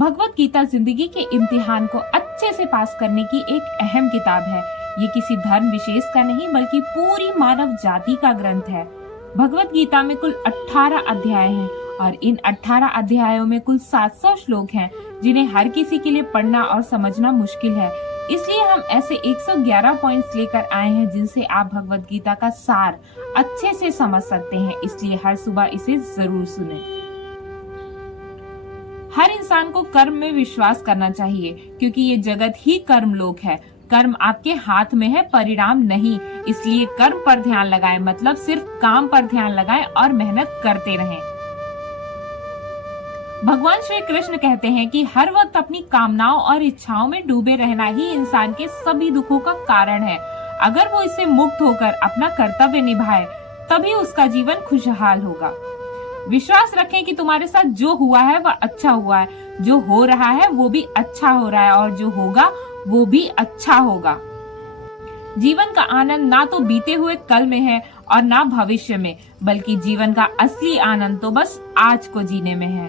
भगवत गीता जिंदगी के इम्तिहान को अच्छे से पास करने की एक अहम किताब है। ये किसी धर्म विशेष का नहीं बल्कि पूरी मानव जाति का ग्रंथ है। भगवत गीता में कुल 18 अध्याय हैं और इन 18 अध्यायों में कुल 700 श्लोक हैं, जिन्हें हर किसी के लिए पढ़ना और समझना मुश्किल है। इसलिए हम ऐसे 111 पॉइंट्स लेकर आए हैं जिनसे आप भगवत गीता का सार अच्छे से समझ सकते हैं। इसलिए हर सुबह इसे जरूर सुनें। हर इंसान को कर्म में विश्वास करना चाहिए, क्योंकि ये जगत ही कर्म लोक है। कर्म आपके हाथ में है, परिणाम नहीं। इसलिए कर्म पर ध्यान लगाएं, मतलब सिर्फ काम पर ध्यान लगाएं और मेहनत करते रहें। भगवान श्री कृष्ण कहते हैं कि हर वक्त अपनी कामनाओं और इच्छाओं में डूबे रहना ही इंसान के सभी दुखों का कारण है। अगर वो इससे मुक्त होकर अपना कर्तव्य निभाए, तभी उसका जीवन खुशहाल होगा। विश्वास रखें कि तुम्हारे साथ जो हुआ है वह अच्छा हुआ है, जो हो रहा है वो भी अच्छा हो रहा है और जो होगा वो भी अच्छा होगा। जीवन का आनंद ना तो बीते हुए कल में है और ना भविष्य में, बल्कि जीवन का असली आनंद तो बस आज को जीने में है।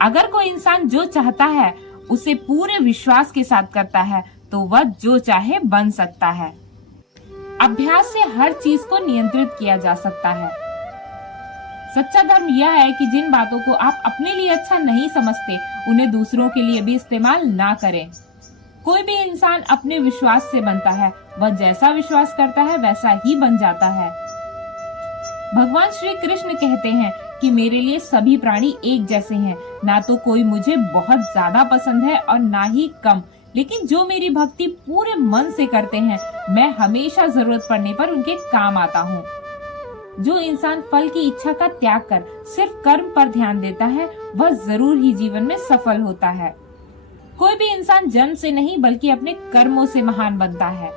अगर कोई इंसान जो चाहता है उसे पूरे विश्वास के साथ करता है तो वह जो चाहे बन सकता है। अभ्यास से हर चीज को नियंत्रित किया जा सकता है। सच्चा धर्म यह है कि जिन बातों को आप अपने लिए अच्छा नहीं समझते, उन्हें दूसरों के लिए भी इस्तेमाल ना करें। कोई भी इंसान अपने विश्वास से बनता है। वह जैसा विश्वास करता है वैसा ही बन जाता है। भगवान श्री कृष्ण कहते हैं कि मेरे लिए सभी प्राणी एक जैसे हैं। ना तो कोई मुझे बहुत ज्यादा पसंद है और ना ही कम, लेकिन जो मेरी भक्ति पूरे मन से करते हैं, मैं हमेशा जरूरत पड़ने पर उनके काम आता हूँ। जो इंसान फल की इच्छा का त्याग कर सिर्फ कर्म पर ध्यान देता है, वह जरूर ही जीवन में सफल होता है। कोई भी इंसान जन्म से नहीं बल्कि अपने कर्मों से महान बनता है।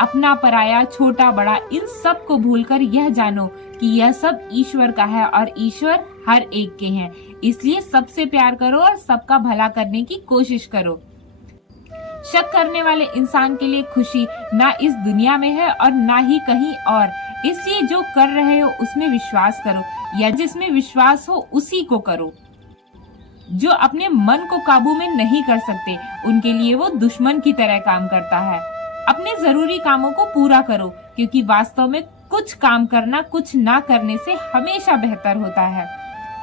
अपना पराया, छोटा बड़ा, इन सब को भूलकर यह जानो कि यह सब ईश्वर का है और ईश्वर हर एक के हैं। इसलिए सबसे प्यार करो और सबका भला करने की कोशिश करो। शक करने वाले इंसान के लिए खुशी ना इस दुनिया में है और ना ही कहीं और। इसलिए जो कर रहे हो उसमें विश्वास करो, या जिसमें विश्वास हो उसी को करो। जो अपने मन को काबू में नहीं कर सकते, उनके लिए वो दुश्मन की तरह काम करता है। अपने जरूरी कामों को पूरा करो, क्योंकि वास्तव में कुछ काम करना कुछ ना करने से हमेशा बेहतर होता है।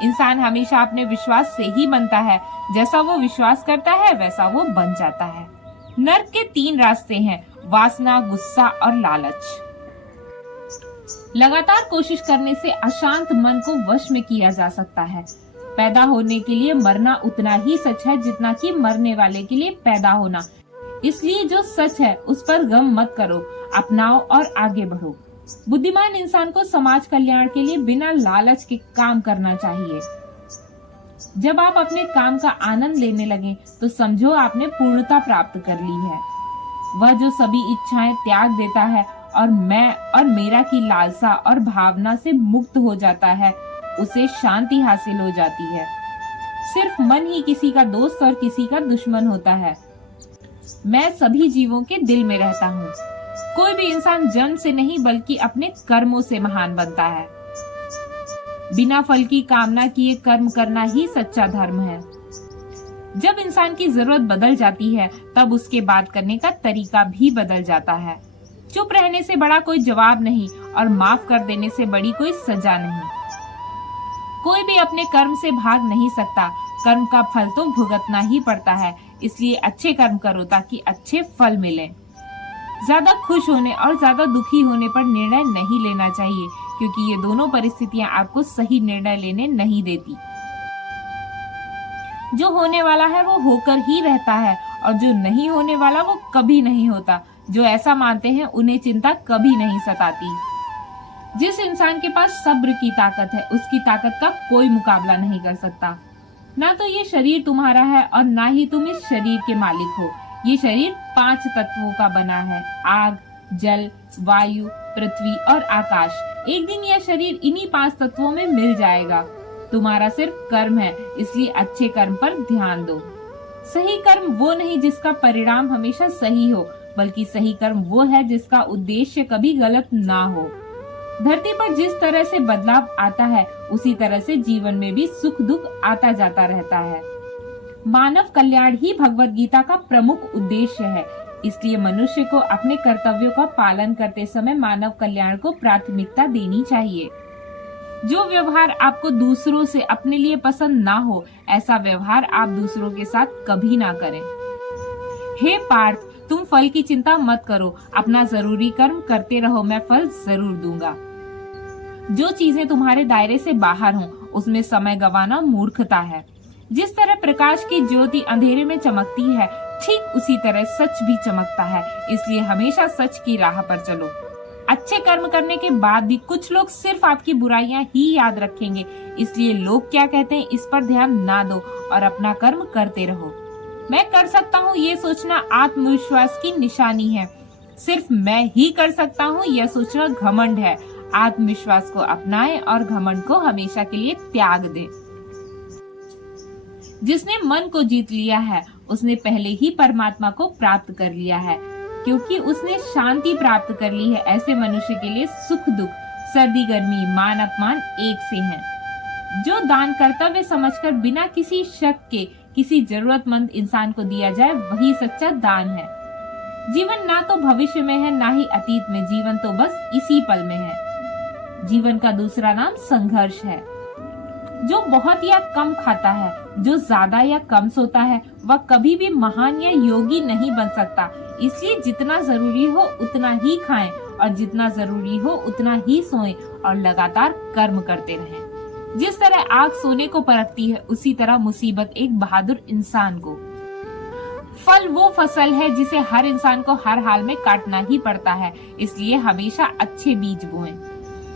इंसान हमेशा अपने विश्वास से ही बनता है। जैसा वो विश्वास करता है वैसा वो बन जाता है। नर्क के 3 रास्ते हैं: वासना, गुस्सा और लालच। लगातार कोशिश करने से अशांत मन को वश में किया जा सकता है। पैदा होने के लिए मरना उतना ही सच है जितना कि मरने वाले के लिए पैदा होना। इसलिए जो सच है उस पर गम मत करो, अपनाओ और आगे बढ़ो। बुद्धिमान इंसान को समाज कल्याण के लिए बिना लालच के काम करना चाहिए। जब आप अपने काम का आनंद लेने लगे तो समझो आपने पूर्णता प्राप्त कर ली है। वह जो सभी इच्छाएं त्याग देता है और मैं और मेरा की लालसा और भावना से मुक्त हो जाता है, उसे शांति हासिल हो जाती है। सिर्फ मन ही किसी का दोस्त और किसी का दुश्मन होता है। मैं सभी जीवों के दिल में रहता हूँ। कोई भी इंसान जन्म से नहीं बल्कि अपने कर्मों से महान बनता है। बिना फल की कामना किए कर्म करना ही सच्चा धर्म है। जब इंसान की जरूरत बदल जाती है, तब उसके बात करने का तरीका भी बदल जाता है। चुप रहने से बड़ा कोई जवाब नहीं और माफ कर देने से बड़ी कोई सजा नहीं। कोई भी अपने कर्म से भाग नहीं सकता। कर्म का फल तो भुगतना ही पड़ता है। इसलिए अच्छे कर्म करो ताकि अच्छे फल मिलें। ज्यादा खुश होने और ज्यादा दुखी होने पर निर्णय नहीं लेना चाहिए, क्योंकि ये दोनों परिस्थितियां आपको सही निर्णय लेने नहीं देती। जो होने वाला है वो होकर ही रहता है और जो नहीं होने वाला वो कभी नहीं होता। जो ऐसा मानते हैं उन्हें चिंता कभी नहीं सताती। जिस इंसान के पास सब्र की ताकत है, उसकी ताकत का कोई मुकाबला नहीं कर सकता। ना तो ये शरीर तुम्हारा है और ना ही तुम इस शरीर के मालिक हो। ये शरीर 5 तत्वों का बना है: आग, जल, वायु, पृथ्वी और आकाश। एक दिन यह शरीर इन्हीं 5 तत्वों में मिल जाएगा। तुम्हारा सिर्फ कर्म है, इसलिए अच्छे कर्म पर ध्यान दो। सही कर्म वो नहीं जिसका परिणाम हमेशा सही हो, बल्कि सही कर्म वो है जिसका उद्देश्य कभी गलत ना हो। धरती पर जिस तरह से बदलाव आता है उसी तरह से जीवन में भी सुख दुख आता जाता रहता है। मानव कल्याण ही भगवत गीता का प्रमुख उद्देश्य है। इसलिए मनुष्य को अपने कर्तव्यों का पालन करते समय मानव कल्याण को प्राथमिकता देनी चाहिए। जो व्यवहार आपको दूसरों से अपने लिए पसंद ना हो, ऐसा व्यवहार आप दूसरों के साथ कभी ना करें। हे पार्थ, तुम फल की चिंता मत करो, अपना जरूरी कर्म करते रहो, मैं फल जरूर दूंगा। जो चीजें तुम्हारे दायरे से बाहर हों, उसमें समय गंवाना मूर्खता है। जिस तरह प्रकाश की ज्योति अंधेरे में चमकती है, ठीक उसी तरह सच भी चमकता है। इसलिए हमेशा सच की राह पर चलो। अच्छे कर्म करने के बाद भी कुछ लोग सिर्फ आपकी बुराइयां ही याद रखेंगे। इसलिए लोग क्या कहते हैं इस पर ध्यान ना दो और अपना कर्म करते रहो। मैं कर सकता हूँ ये सोचना आत्मविश्वास की निशानी है। सिर्फ मैं ही कर सकता हूँ यह सोचना घमंड है। आत्मविश्वास को अपनाएं और घमंड को हमेशा के लिए त्याग दें। जिसने मन को जीत लिया है उसने पहले ही परमात्मा को प्राप्त कर लिया है, क्योंकि उसने शांति प्राप्त कर ली है। ऐसे मनुष्य के लिए सुख दुख, सर्दी गर्मी, मान अपमान एक से हैं। जो दान कर्तव्य समझकर बिना किसी शक के किसी जरूरतमंद इंसान को दिया जाए, वही सच्चा दान है। जीवन ना तो भविष्य में है ना ही अतीत में, जीवन तो बस इसी पल में है। जीवन का दूसरा नाम संघर्ष है। जो बहुत या कम खाता है, जो ज्यादा या कम सोता है, वह कभी भी महान या योगी नहीं बन सकता। इसलिए जितना जरूरी हो उतना ही खाएं और जितना जरूरी हो उतना ही सोएं और लगातार कर्म करते रहें। जिस तरह आग सोने को परखती है, उसी तरह मुसीबत एक बहादुर इंसान को। फल वो फसल है जिसे हर इंसान को हर हाल में काटना ही पड़ता है। इसलिए हमेशा अच्छे बीज बोएं।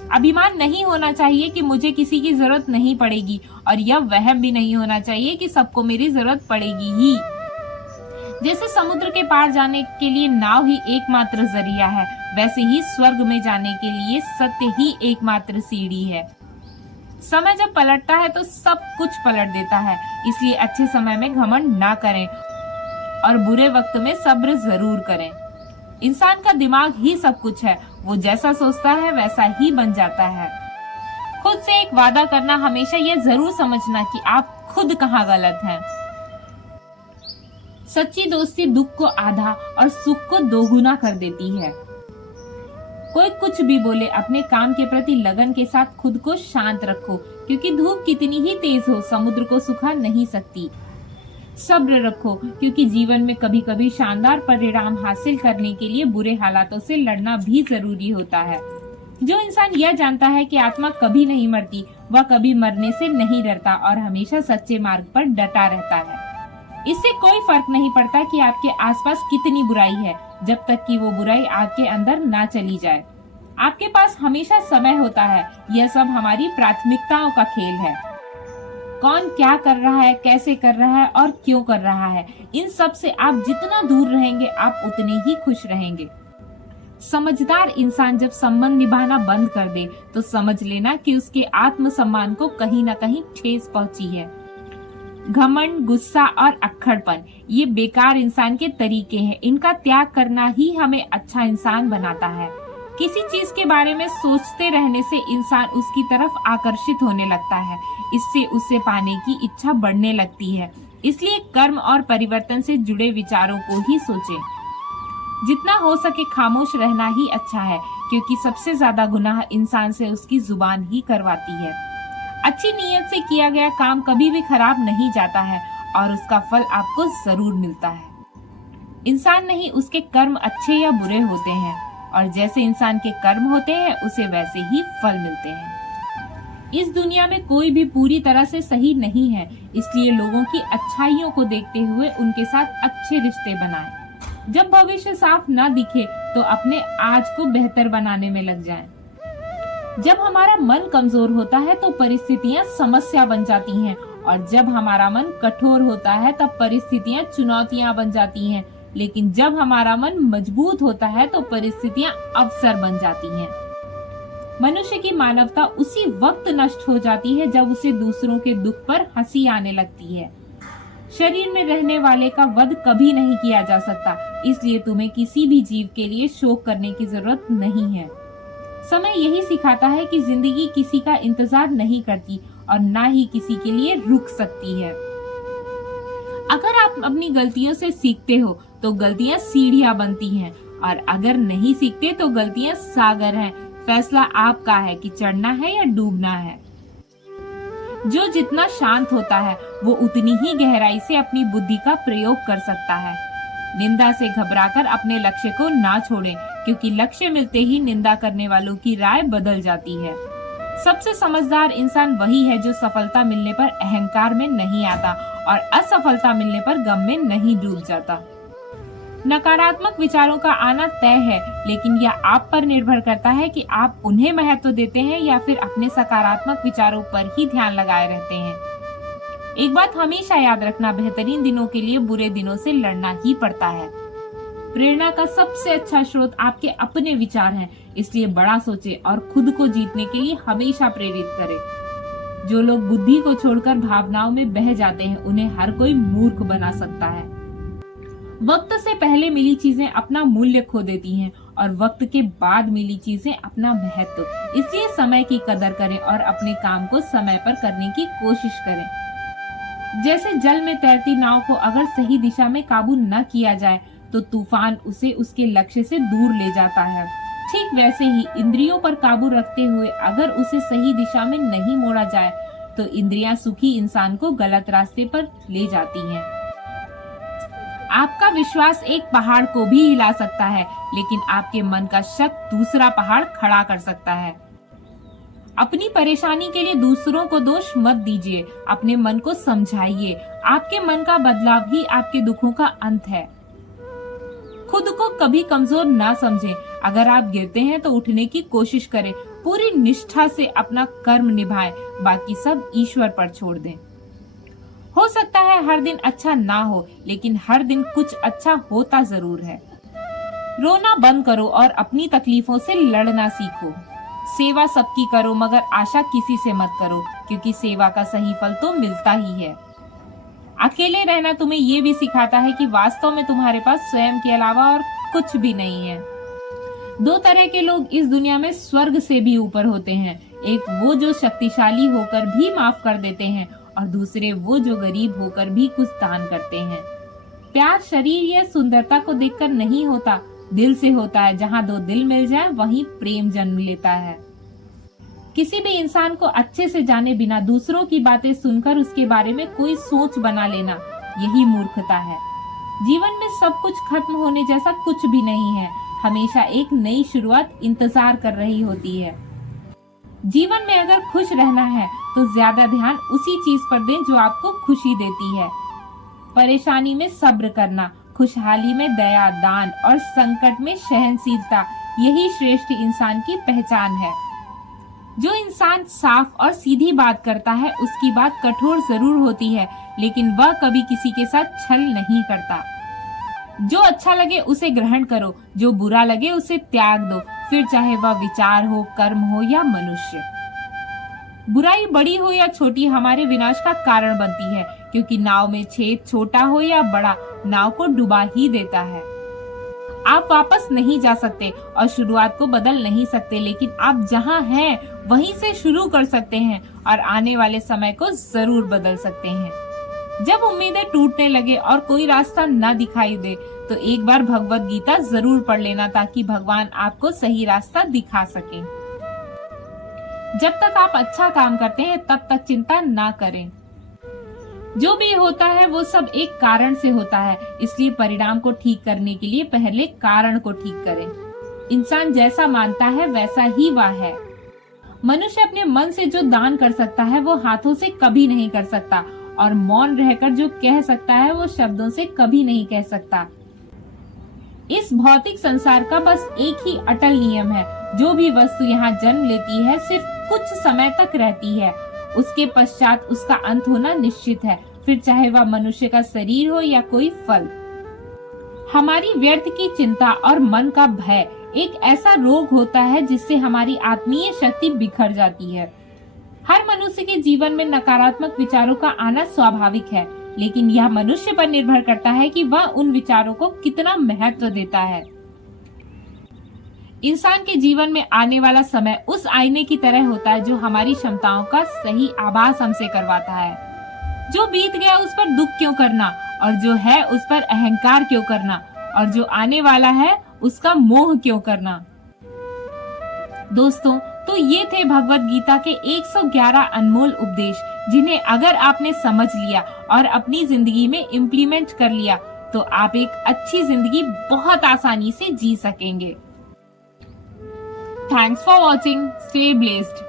अभिमान नहीं होना चाहिए कि मुझे किसी की जरूरत नहीं पड़ेगी, और यह वहम भी नहीं होना चाहिए कि सबको मेरी जरूरत पड़ेगी ही। जैसे समुद्र के पार जाने के लिए नाव ही एकमात्र जरिया है, वैसे ही स्वर्ग में जाने के लिए सत्य ही एकमात्र सीढ़ी है। समय जब पलटता है तो सब कुछ पलट देता है। इसलिए अच्छे समय में घमंड ना करें और बुरे वक्त में सब्र जरूर करें। इंसान का दिमाग ही सब कुछ है। वो जैसा सोचता है वैसा ही बन जाता है। खुद से एक वादा करना, हमेशा यह जरूर समझना कि आप खुद कहाँ गलत हैं। सच्ची दोस्ती दुख को आधा और सुख को दोगुना कर देती है। कोई कुछ भी बोले, अपने काम के प्रति लगन के साथ खुद को शांत रखो, क्योंकि धूप कितनी ही तेज हो समुद्र को सुखा नहीं सकती। सब्र रखो, क्योंकि जीवन में कभी कभी शानदार परिणाम हासिल करने के लिए बुरे हालातों से लड़ना भी जरूरी होता है। जो इंसान यह जानता है कि आत्मा कभी नहीं मरती, वह कभी मरने से नहीं डरता और हमेशा सच्चे मार्ग पर डटा रहता है। इससे कोई फर्क नहीं पड़ता कि आपके आसपास कितनी बुराई है, जब तक कि वो बुराई आपके अंदर ना चली जाए। आपके पास हमेशा समय होता है। यह सब हमारी प्राथमिकताओं का खेल है। कौन क्या कर रहा है, कैसे कर रहा है और क्यों कर रहा है, इन सब से आप जितना दूर रहेंगे आप उतने ही खुश रहेंगे। समझदार इंसान जब संबंध निभाना बंद कर दे तो समझ लेना कि उसके आत्मसम्मान को कहीं न कहीं ठेस पहुंची है। घमंड, गुस्सा और अक्खड़पन ये बेकार इंसान के तरीके हैं। इनका त्याग करना ही हमें अच्छा इंसान बनाता है। किसी चीज के बारे में सोचते रहने से इंसान उसकी तरफ आकर्षित होने लगता है। इससे उसे पाने की इच्छा बढ़ने लगती है। इसलिए कर्म और परिवर्तन से जुड़े विचारों को ही सोचें। जितना हो सके खामोश रहना ही अच्छा है, क्योंकि सबसे ज्यादा गुनाह इंसान से उसकी जुबान ही करवाती है। अच्छी नीयत से किया गया काम कभी भी खराब नहीं जाता है और उसका फल आपको जरूर मिलता है। इंसान नहीं, उसके कर्म अच्छे या बुरे होते हैं, और जैसे इंसान के कर्म होते हैं उसे वैसे ही फल मिलते हैं। इस दुनिया में कोई भी पूरी तरह से सही नहीं है, इसलिए लोगों की अच्छाइयों को देखते हुए उनके साथ अच्छे रिश्ते बनाएं। जब भविष्य साफ न दिखे तो अपने आज को बेहतर बनाने में लग जाएं। जब हमारा मन कमजोर होता है तो परिस्थितियां समस्या बन जाती हैं, और जब हमारा मन कठोर होता है तब परिस्थितियां चुनौतियां बन जाती हैं। लेकिन जब हमारा मन मजबूत होता है तो परिस्थितियां अवसर बन जाती हैं। मनुष्य की मानवता उसी वक्त नष्ट हो जाती है जब उसे दूसरों के दुख पर हंसी आने लगती है। शरीर में रहने वाले का वध कभी नहीं किया जा सकता, इसलिए तुम्हें किसी भी जीव के लिए शोक करने की जरूरत नहीं है। समय यही सिखाता है कि जिंदगी किसी का इंतजार नहीं करती और ना ही किसी के लिए रुक सकती है। अगर आप अपनी गलतियों से सीखते हो तो गलतियां सीढ़ियां बनती हैं, और अगर नहीं सीखते तो गलतियां सागर हैं। फैसला आपका है कि चढ़ना है या डूबना है। जो जितना शांत होता है वो उतनी ही गहराई से अपनी बुद्धि का प्रयोग कर सकता है। निंदा से घबराकर अपने लक्ष्य को ना छोड़ें, क्योंकि लक्ष्य मिलते ही निंदा करने वालों की राय बदल जाती है। सबसे समझदार इंसान वही है जो सफलता मिलने पर अहंकार में नहीं आता और असफलता मिलने पर गम में नहीं डूब जाता। नकारात्मक विचारों का आना तय है, लेकिन यह आप पर निर्भर करता है कि आप उन्हें महत्व देते हैं या फिर अपने सकारात्मक विचारों पर ही ध्यान लगाए रहते हैं। एक बात हमेशा याद रखना, बेहतरीन दिनों के लिए बुरे दिनों से लड़ना ही पड़ता है। प्रेरणा का सबसे अच्छा स्रोत आपके अपने विचार हैं, इसलिए बड़ा सोचे और खुद को जीतने के लिए हमेशा प्रेरित करें। जो लोग बुद्धि को छोड़कर भावनाओं में बह जाते हैं, उन्हें हर कोई मूर्ख बना सकता है। वक्त से पहले मिली चीजें अपना मूल्य खो देती हैं और वक्त के बाद मिली चीजें अपना महत्व। इसलिए समय की कदर करें और अपने काम को समय पर करने की कोशिश करें। जैसे जल में तैरती नाव को अगर सही दिशा में काबू न किया जाए तो तूफान उसे उसके लक्ष्य से दूर ले जाता है। ठीक वैसे ही इंद्रियों पर काबू रखते हुए अगर उसे सही दिशा में नहीं मोड़ा जाए तो इंद्रियां सुखी इंसान को गलत रास्ते पर ले जाती हैं। आपका विश्वास एक पहाड़ को भी हिला सकता है, लेकिन आपके मन का शक दूसरा पहाड़ खड़ा कर सकता है। अपनी परेशानी के लिए दूसरों को दोष मत दीजिए, अपने मन को समझाइए। आपके मन का बदलाव ही आपके दुखों का अंत है। खुद को कभी कमजोर ना समझें। अगर आप गिरते हैं तो उठने की कोशिश करें। पूरी निष्ठा से अपना कर्म निभाएं, बाकी सब ईश्वर पर छोड़ दें। हो सकता है हर दिन अच्छा ना हो, लेकिन हर दिन कुछ अच्छा होता जरूर है। रोना बंद करो और अपनी तकलीफों से लड़ना सीखो। सेवा सबकी करो, मगर आशा किसी से मत करो, क्योंकि सेवा का सही फल तो मिलता ही है। अकेले रहना तुम्हें ये भी सिखाता है कि वास्तव में तुम्हारे पास स्वयं के अलावा और कुछ भी नहीं है। दो तरह के लोग इस दुनिया में स्वर्ग से भी ऊपर होते हैं। एक वो जो शक्तिशाली होकर भी माफ कर देते हैं, और दूसरे वो जो गरीब होकर भी कुछ दान करते हैं। प्यार शरीर या सुंदरता को देखकर नहीं होता, दिल से होता है। जहाँ दो दिल मिल जाए वहीं प्रेम जन्म लेता है। किसी भी इंसान को अच्छे से जाने बिना दूसरों की बातें सुनकर उसके बारे में कोई सोच बना लेना, यही मूर्खता है। जीवन में सब कुछ खत्म होने जैसा कुछ भी नहीं है। हमेशा एक नई शुरुआत इंतजार कर रही होती है। जीवन में अगर खुश रहना है तो ज्यादा ध्यान उसी चीज पर दें जो आपको खुशी देती है। परेशानी में सब्र करना, खुशहाली में दया, दान और संकट में सहनशीलता, यही श्रेष्ठ इंसान की पहचान है। जो इंसान साफ और सीधी बात करता है उसकी बात कठोर जरूर होती है, लेकिन वह कभी किसी के साथ छल नहीं करता। जो अच्छा लगे उसे ग्रहण करो, जो बुरा लगे उसे त्याग दो, फिर चाहे वह विचार हो, कर्म हो या मनुष्य। बुराई बड़ी हो या छोटी हमारे विनाश का कारण बनती है, क्योंकि नाव में छेद छोटा हो या बड़ा, नाव को डुबा ही देता है। आप वापस नहीं जा सकते और शुरुआत को बदल नहीं सकते, लेकिन आप जहां हैं वहीं से शुरू कर सकते हैं और आने वाले समय को जरूर बदल सकते हैं। जब उम्मीदें टूटने लगे और कोई रास्ता न दिखाई दे तो एक बार भगवत गीता जरूर पढ़ लेना, ताकि भगवान आपको सही रास्ता दिखा सके। जब तक आप अच्छा काम करते हैं तब तक चिंता ना करें। जो भी होता है वो सब एक कारण से होता है, इसलिए परिणाम को ठीक करने के लिए पहले कारण को ठीक करें। इंसान जैसा मानता है वैसा ही वह है। मनुष्य अपने मन से जो दान कर सकता है वो हाथों से कभी नहीं कर सकता, और मौन रहकर जो कह सकता है वो शब्दों से कभी नहीं कह सकता। इस भौतिक संसार का बस एक ही अटल नियम है, जो भी वस्तु यहाँ जन्म लेती है सिर्फ कुछ समय तक रहती है, उसके पश्चात उसका अंत होना निश्चित है, फिर चाहे वह मनुष्य का शरीर हो या कोई फल। हमारी व्यर्थ की चिंता और मन का भय एक ऐसा रोग होता है जिससे हमारी आत्मीय शक्ति बिखर जाती है। हर मनुष्य के जीवन में नकारात्मक विचारों का आना स्वाभाविक है, लेकिन यह मनुष्य पर निर्भर करता है कि वह उन विचारों को कितना महत्व देता है। इंसान के जीवन में आने वाला समय उस आईने की तरह होता है जो हमारी क्षमताओं का सही आभास हमसे करवाता है। जो बीत गया उस पर दुख क्यों करना, और जो है उस पर अहंकार क्यों करना, और जो आने वाला है उसका मोह क्यों करना। दोस्तों, तो ये थे भगवत गीता के 111 अनमोल उपदेश, जिन्हें अगर आपने समझ लिया और अपनी जिंदगी में इम्प्लीमेंट कर लिया तो आप एक अच्छी जिंदगी बहुत आसानी से जी सकेंगे। Thanks for watching. Stay blessed.